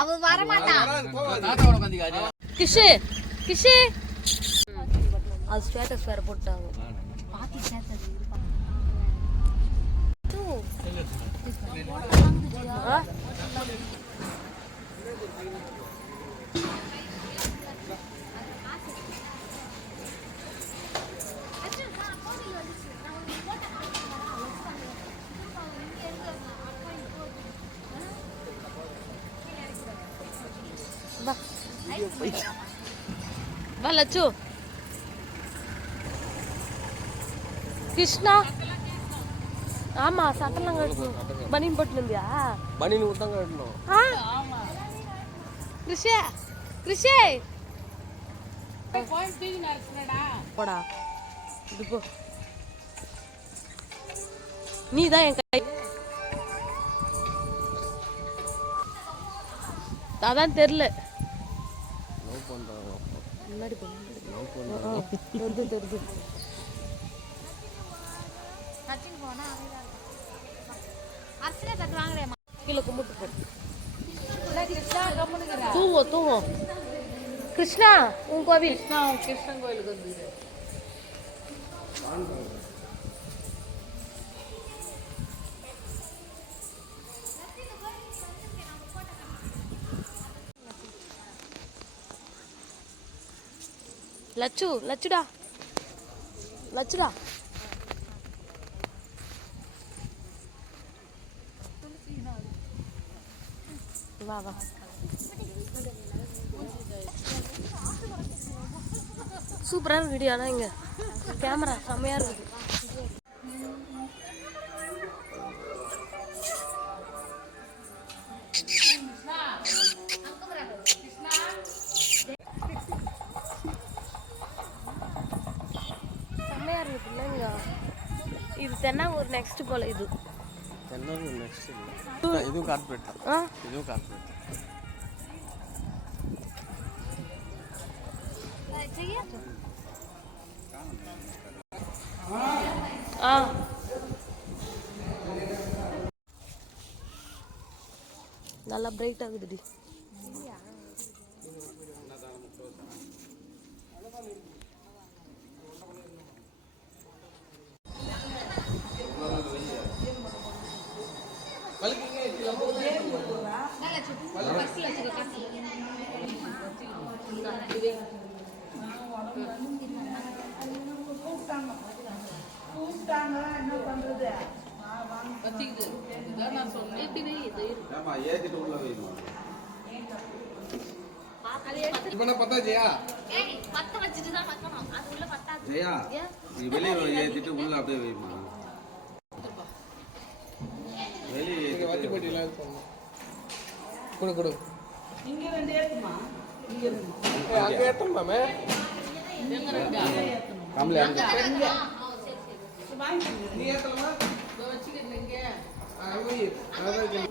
அவ வர மாட்டான் கிஷு கிஷு. அது ஸ்டேட்டஸ் வேற போட்டாங்க. பாத்தி வா. வா லச்சு. கிருஷ்ணா. ஆமா சட்டெல்லாம் கட்டணும் பனியன் போட்டு இருந்தியா பனின்னு கொடுத்தாங்க கட்டணும். கிருஷே கிருஷே போடா. இது போ. நீ தான் என் கை. அதான் தெரியல. முன்னாடி போ தெரிது தெரிது கீழே கும்பிட்டு போ கிருஷ்ணா உன் கோவில் கிருஷ்ணன் கோயிலுக்கு வந்து லச்சு லச்சுடா. லச்சுடா. வா வா. சூப்பரான வீடியோ ஆனால் இங்கே. கேமரா செம்மையாக இருக்குது. இது தென்னா ஒரு நெக்ஸ்ட் போல் இது. தென்னாங்க நெக்ஸ்ட் இதுவும் ஆ? இதுவும் கார்பரேட் ஆ. நல்லா பிரைட் ஆகுதுடி பத்திக்குது இதுதான் நான் சொன்னேன் எப்படி வை இது ஏமா ஏத்திட்டு உள்ள வைமா இப்போ பார்த்தா ஜெயா ஏய் பத்த வச்சுட்டு தான் வைக்கணும். அது உள்ள பத்தாது. ஜெயா நீ வெளியே ஏத்திட்டு உள்ள அப்படியே வைமா வெளியே ஏத்திட்டு வத்தி போட்டிலாம் கொடு கொடு. அங்கே ஏற்றணுமாமே கம்பளி அங்க நீ ஏற்றலாமா இதோ வச்சுக்கிறேன் இங்க அதான்